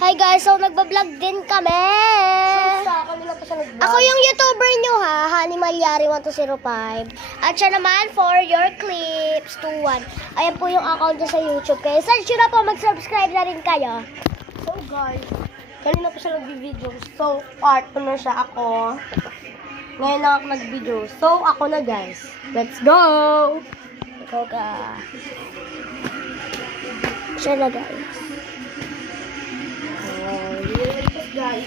Hi guys, so nagbablog din kami. Ako yung YouTuber nyo ha, Honey Malyari 1205. At siya naman, For Your Clips 21. Ayan po yung account niya sa YouTube. Kaya search nyo na po, mag-subscribe na rin kayo. So guys, kanina pa siya nag-video. So, part 2 na siya ako. Ngayon na ako nag-video. So, ako na guys. Let's go! Ikaw ka. Siya na guys. Guys,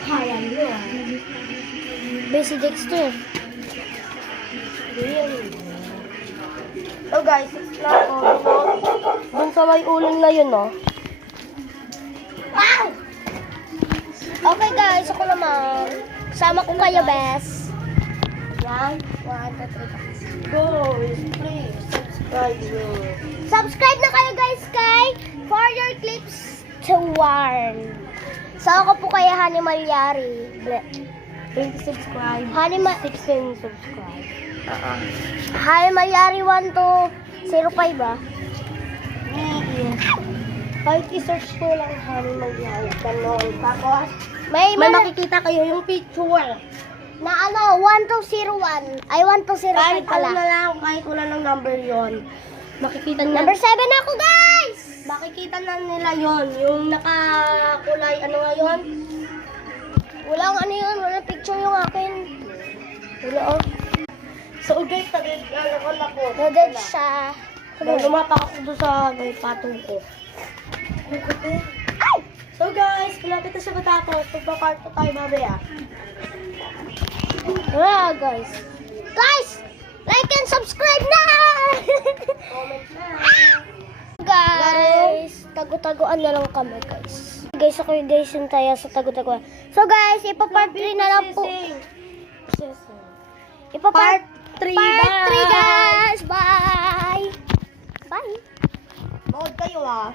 kaya nyo Busy Dexter. So guys, it's na ako. Dun sa may uling na yun, no? Okay guys, ako naman. Sama ko kayo, bes. Yan. 1, 2, 3. Guys, please, subscribe me. Subscribe na kayo guys kay For Your Clips 21. So ako po kay Honey Malyari. 20 subscribe. Honey 16 subscribe. Honey Malyari 1205 ba? Kahit i-search ko lang Honey Malyari. Ganon. Tapos, May may makikita kayo yung picture. na ano, 1201. Ay, 1205 Kahit ano pala. na lang, kahit wala ng number yon, makikita nila. Number 7 ako guys! Makikita na nila yon, yung nakakulay, ano nga yun? Walang ano yun, walang picture yung akin. Wala oh. So guys, nag-alakon ako. Nadad siya. Nung lumapak ako doon sa may patong ko. Ay! So guys, malapit na siya matapos. Pagpa-part 2 tayo mamaya. Wala guys. Guys! Like and subscribe na! Comment na. Guys, tago-taguan na lang kami guys. Guys, ako yung guys yung tayo sa tago-taguan. So guys, ipapart 3 na lang po. Ipapart Part 3, part 3 bye! guys. Bye! Bye! Mode kayo ah.